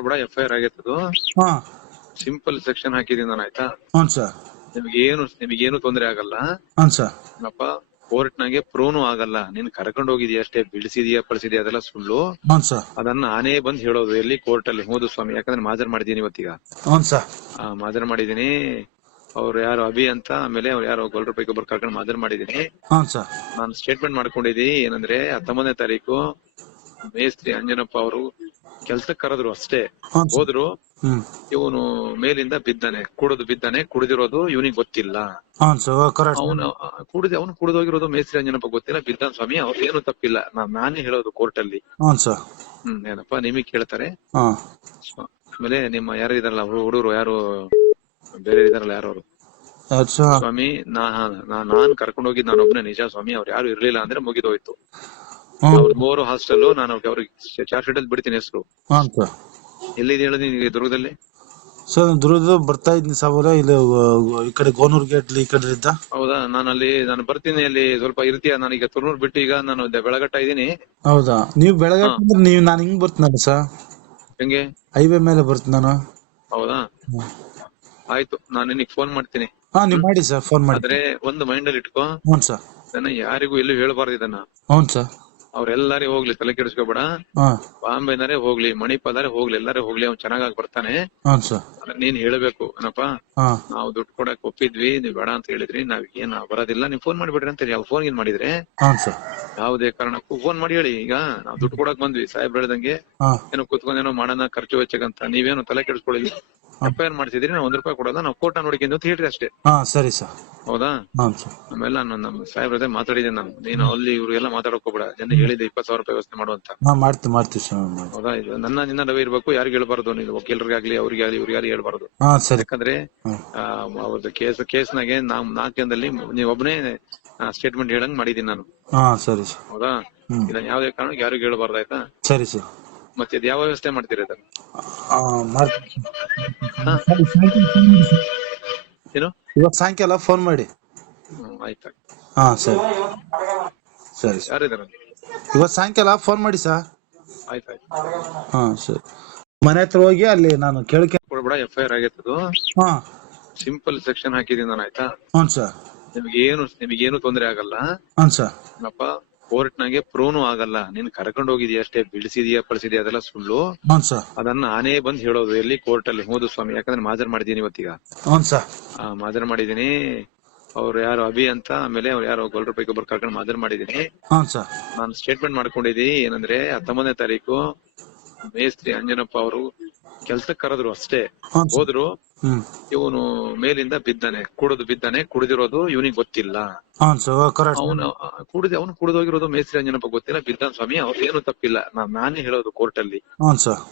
ಕೊಡಬೇಡ, FIR ಆಗೈತದು. ಹಾ simple section ಹಾಕಿದೀನಿ ನಾನು, ಆಯ್ತಾ? ಹ್ಞೂ ಸರ್. ನಿಮಗೇನು ತೊಂದರೆ ಆಗಲ್ಲ. ಹ್ಞೂ ಸರ್. ಏನಪ್ಪ, ಕೋರ್ಟ್ ನಾಗೆ ಪ್ರೂವ್ನು ಆಗಲ್ಲ. ನೀನ್ ಕರ್ಕೊಂಡು ಹೋಗಿದ್ಯಾ ಅಷ್ಟೇ, ಬಿಡಿಸಿದ್ಯಾ ಪಡಿಸಿದ್ಯಾ ಅದೆಲ್ಲ ಸುಳ್ಳು. ಹ್ಞೂ ಸರ್. ಅದನ್ನ ನಾನೇ ಬಂದ್ ಹೇಳೋದು ಎಲ್ಲಿ ಕೋರ್ಟ್ ಅಲ್ಲಿ. ಹೌದು ಸ್ವಾಮಿ, ಯಾಕಂದ್ರೆ ಮಾಜರ್ ಮಾಡಿದೀನಿ ಇವತ್ತೀಗ. ಹ್ಞೂ ಸರ್. ಮಾಜರ್ ಮಾಡಿದೀನಿ. ಅವ್ರು ಯಾರು ಅಭಿ ಅಂತ, ಆಮೇಲೆ ಅವ್ರು ಯಾರೋ ಗೊಲ್ರ ಪೈಕಿ ಒಬ್ಬರು ಕರ್ಕೊಂಡು ಮಾಜರ್ ಮಾಡಿದೀನಿ. ಹ್ಞೂ ಸರ್. ನಾನು ಸ್ಟೇಟ್ಮೆಂಟ್ ಮಾಡ್ಕೊಂಡಿದ್ದೀನಿ. ಏನಂದ್ರೆ 19ನೇ ತಾರೀಕು ಮೇಸ್ತ್ರಿ ಅಂಜನಪ್ಪ ಅವರು ಕೆಲ್ಸಕ್ಕೆ ಕರೆದ್ರು ಅಷ್ಟೇ. ಹ್ಞೂ ಸರ್. ಹೋದ್ರು. ಹ್ಮ್ ಇವನು ಮೇಲಿಂದ ಬಿದ್ದಾನೆ, ಬಿದ್ದಾನೆ, ಕುಡಿದಿರೋದು ಇವನಿಗೆ ಗೊತ್ತಿಲ್ಲ. ಹ್ಞೂ ಸರ್, ಕರೆಕ್ಟ್. ಅವನು ಕುಡಿದೋಗಿರೋದು ಮೇಸ್ತ್ರಿ ಅಂಜನಪ್ಪ ಗೊತ್ತಿಲ್ಲ, ಬಿದ್ದಾನ ಸ್ವಾಮಿ, ಅವ್ರು ಏನು ತಪ್ಪಿಲ್ಲ. ನಾನೇ ಹೇಳೋದು ಕೋರ್ಟ್ ಅಲ್ಲಿ. ಹ್ಞೂ ಸರ್. ಏನಪ್ಪಾ ನಿಮಗ್ ಕೇಳ್ತಾರೆ. ಹಾ ಆಮೇಲೆ ನಿಮ್ಮ ಯಾರು ಇದಾರಲ್ಲ ಹುಡುಗರು, ಯಾರು ಬೇರೆ ಇದಾರಲ್ಲ ಯಾರು ಅವರು, ಸ್ವಾಮಿ ನಾನ್ ಕರ್ಕೊಂಡು ಹೋಗಿದ್ ನಾನೊಬ್ನೇ ನಿಜ ಸ್ವಾಮಿ. ಅವ್ರು ಯಾರು ಇರ್ಲಿಲ್ಲ ಅಂದ್ರೆ ಮುಗಿದೋಯ್ತು. ಅವ್ರ 3 ಹಾಸ್ಟೆಲ್, ನಾನು ಅವ್ರಿಗೆ ಚಾರ್ಜ್ ಶೀಟ್ ಅಲ್ಲಿ ಬಿಡ್ತೀನಿ ಹೆಸರು. ಎಲ್ಲಿದೆ ಹೇಳಿ ನಿನಗೆ ದುರ್ಗದಲ್ಲಿ? ಸರ್ ದುರ್ಗದ ಬರ್ತಾ ಇದ್ದೀನಿ ಸಾಬರ, ಇಲ್ಲಿ ಈ ಕಡೆ ಗೋನೂರ್ ಗೇಟ್ ಈ ಕಡೆ ಇದ್ದ. ಹೌದಾ, ನಾನು ಬರ್ತೀನಿ. ಅಲ್ಲಿ ಸ್ವಲ್ಪ ಇರ್ತೀಯ? ನಾನೀಗ ತುರ್ನೂರ್ ಬಿಟ್ಟು ಈಗ ನಾನು ಬೆಳಗಟ್ಟ ಇದೀನಿ. ಹೌದಾ, ನೀವು ಬೆಳಗ್ಗೆ ನೀವು ನಾನು ಹಿಂಗ್ ಬರ್ತೀನಲ್ಲ ಸರ್, ಹೆಂಗೆ ಹೈವೇ ಮೇಲೆ ಬರ್ತೀನಿ ನಾನು. ಹೌದಾ, ಆಯ್ತು, ನಾನು ನಿನಗೆ ಫೋನ್ ಮಾಡ್ತೀನಿ. ಹಾ ನೀವು ಮಾಡಿ ಸರ್, ಫೋನ್ ಮಾಡಿ. ಆದ್ರೆ ಒಂದು ಮೈಂಡ್ ಅಲ್ಲಿ ಇಟ್ಕೋ, ಹ್ಞೂ ಸರ್. ಇದನ್ನ ಯಾರಿಗೂ ಎಲ್ಲೂ ಹೇಳ್ಬಾರ್ದು ಇದನ್ನ. ಹ್ಞೂ ಸರ್. ಅವ್ರೆಲ್ಲಾರೇ ಹೋಗ್ಲಿ, ತಲೆ ಕೆಡಿಸ್ಕೋಬೇಡ. ಹಾ ಬಾಂಬೆನಾರೇ ಹೋಗ್ಲಿ, ಮಣಿಪಾಲಾರೇ ಹೋಗ್ಲಿ, ಎಲ್ಲಾರೇ ಹೋಗ್ಲಿ, ಅವ್ನು ಚೆನ್ನಾಗಿ ಬರ್ತಾನೆ. ಹ್ಞೂ ಸರ್. ನೀನ್ ಹೇಳ್ಬೇಕು, ಏನಪ್ಪಾ ಹಾ ನಾವು ದುಡ್ಡು ಕೊಡಕ್ ಒಪ್ಪಿದ್ವಿ, ನೀವ್ ಬೇಡ ಅಂತ ಹೇಳಿದ್ರಿ, ನಾವ್ ಏನ್ ಬರೋದಿಲ್ಲ, ನೀವ್ ಫೋನ್ ಮಾಡಿಬಿಡ್ರಿ ಅಂತ ಹೇಳಿ. ಅವ್ರು ಫೋನ್ ಏನ್ ಮಾಡಿದ್ರೆ ಹ್ಞೂ ಸರ್. ಯಾವುದೇ ಕಾರಣಕ್ಕೂ ಫೋನ್ ಮಾಡಿ ಹೇಳಿ, ಈಗ ನಾವ್ ದುಡ್ಡು ಕೊಡಕ್ ಬಂದ್ವಿ, ಸಾಹೇಬ್ ಹೇಳ್ದಂಗೆ ಹಾ ಏನೋ ಕುತ್ಕೊಂಡೇನೋ ಮಾಡೋಣ ಖರ್ಚು ವೆಚ್ಚಕ್ಕಂತ. ನೀವೇನು ತಲೆ ಕೆಡಿಸ್ಕೊಳ್ಳಿ. FIR ಮಾಡ್ಸಿದ್ರಿ, ನಾವು ₹1 ಕೊಡೋದ, ನಾವು ಕೋರ್ಟ್ ನೋಡ್ಕೊಂಡು ಅಂತ ಹೇಳ್ರಿ ಅಷ್ಟೇ. ಹಾ ಸರಿ ಸರ್. ಹೌದಾ? ಹ್ಞೂ ಸರ್. ಆಮೇಲೆ ನಾನು ನಮ್ಮ ಸಾಹೇಬ್ರ ಜೊತೆ ಮಾತಾಡಿದ್ದೇನೆ ನಾನು. ನೀನು ಅಲ್ಲಿ ಇವ್ರಿಗೆಲ್ಲ ಮಾತಾಡಕ್ ಹೋಗ್ಬೇಡ, ಜನ ಹೇಳಿದ್ದೆ 20,000 ವ್ಯವಸ್ಥೆ ಮಾಡುವಂತ. ಹಾ ಮಾಡ್ತೀವಿ ಸರ್. ಹೌದಾ? ಇದು ನಿನ್ನ ನಡುವೆ ಇರ್ಬೇಕು, ಯಾರಿಗೂ ಹೇಳ್ಬಾರ್ದು. ನೀನು ವಕೀಲರಿಗಾಗ್ಲಿ ಅವ್ರಿಗಾಗ್ಲಿ ಇವ್ರಿಗಾಗ್ಲಿ ಹೇಳ್ಬಾರ್ದು. ಹಾ ಸರಿ. ಯಾಕಂದ್ರೆ ಅವ್ರದ್ದು ಕೇಸ್ನಾಗೆ ನಾವ್ 4 ದಿನದಲ್ಲಿ ನೀವೊಬ್ಬನೇ ಸ್ಟೇಟ್ಮೆಂಟ್ ಹೇಳಂಗ್ ಮಾಡಿದೀನಿ ನಾನು. ಹಾ ಸರಿ ಸರ್. ಹೌದಾ? ಇದನ್ನ ಯಾವ್ದೇ ಕಾರಣಕ್ಕೆ ಯಾರಿಗೂ ಹೇಳ್ಬಾರ್ದು, ಆಯ್ತಾ? ಸರಿ ಸರ್. ಮತ್ತೆ ಇದು ಯಾವ ವ್ಯವಸ್ಥೆ ಮಾಡ್ತೀರಿ ಅದನ್ನ? ಏನು ಇವತ್ತು ಸಾಯಂಕಾಲ ಫೋನ್ ಮಾಡಿ. ಆಯ್ತಾ? ಹಾ ಸರಿ ಸರಿ. ಯಾರಿದಾರ? ಇವತ್ತು ಸಾಯಂಕಾಲ ಫೋನ್ ಮಾಡಿ ಸರ್. ಆಯ್ತಾಯ್ತು. ಹಾ ಸರಿ. ಮನೆ ಹತ್ರ ಹೋಗಿ ಅಲ್ಲಿ ನಾನು ಕೇಳ್ಕೆ ಕೊಡಬೇಡ, FIR ಆಗೈತದು. ಹಾ ಸಿಂಪಲ್ ಸೆಕ್ಷನ್ ಹಾಕಿದೀನಿ ನಾನು, ಆಯ್ತಾ? ಹ್ಞೂ ಸರ್. ನಿಮಗೇನು ತೊಂದರೆ ಆಗಲ್ಲ. ಹ್ಞೂ ಸರ್. ಏನಪ್ಪ, ಕೋರ್ಟ್ ನಾಗೆ ಪ್ರೂವ್ನು ಆಗಲ್ಲ. ನೀನ್ ಕರ್ಕೊಂಡು ಹೋಗಿದ್ಯಾ ಅಷ್ಟೇ, ಬಿಡಿಸಿದ್ಯಾ ಪಡಿಸಿದ್ಯಾ ಅದೆಲ್ಲ ಸುಳ್ಳು. ಹ್ಞೂ ಸರ್. ಅದನ್ನ ನಾನೇ ಬಂದ್ ಹೇಳೋದು ಎಲ್ಲಿ ಕೋರ್ಟ್ ಅಲ್ಲಿ. ಹೌದು ಸ್ವಾಮಿ, ಯಾಕಂದ್ರೆ ಮಾಜರ್ ಮಾಡಿದೀನಿ ಇವತ್ತೀಗ. ಹ್ಞೂ ಸರ್. ಮಾಜರ್ ಮಾಡಿದೀನಿ. ಅವ್ರು ಯಾರು ಅಭಿ ಅಂತ, ಆಮೇಲೆ ಅವ್ರು ಯಾರೋ ಗೊಲ್ರ ಪೈಕಿ ಒಬ್ಬರು ಕರ್ಕೊಂಡು ಮಾಜರ್ ಮಾಡಿದೀನಿ. ಹ್ಞೂ ಸರ್. ನಾನು ಸ್ಟೇಟ್ಮೆಂಟ್ ಮಾಡ್ಕೊಂಡಿದ್ದೀನಿ. ಏನಂದ್ರೆ 19ನೇ ತಾರೀಕು ಮೇಸ್ತ್ರಿ ಅಂಜನಪ್ಪ ಅವರು ಕೆಲ್ಸಕ್ಕೆ ಕರೆದ್ರು ಅಷ್ಟೇ. ಹೋದ್ರು. ಇವನು ಮೇಲಿಂದ ಬಿದ್ದಾನೆ, ಕುಡಿದಿರೋದು ಇವನಿಗೆ ಗೊತ್ತಿಲ್ಲ. ಹ್ಞೂ ಸರ್, ಕರೆಕ್ಟ್. ಅವನು ಕುಡಿದೋಗಿರೋದು ಮೇಸ್ತ್ರಿ ಅಂಜನಪ್ಪ ಗೊತ್ತಿಲ್ಲ, ಬಿದ್ದಾನ ಸ್ವಾಮಿ, ಅವ್ರು ಏನು ತಪ್ಪಿಲ್ಲ. ನಾನೇ ಹೇಳೋದು ಕೋರ್ಟ್ ಅಲ್ಲಿ. ಹ್ಞೂ ಸರ್.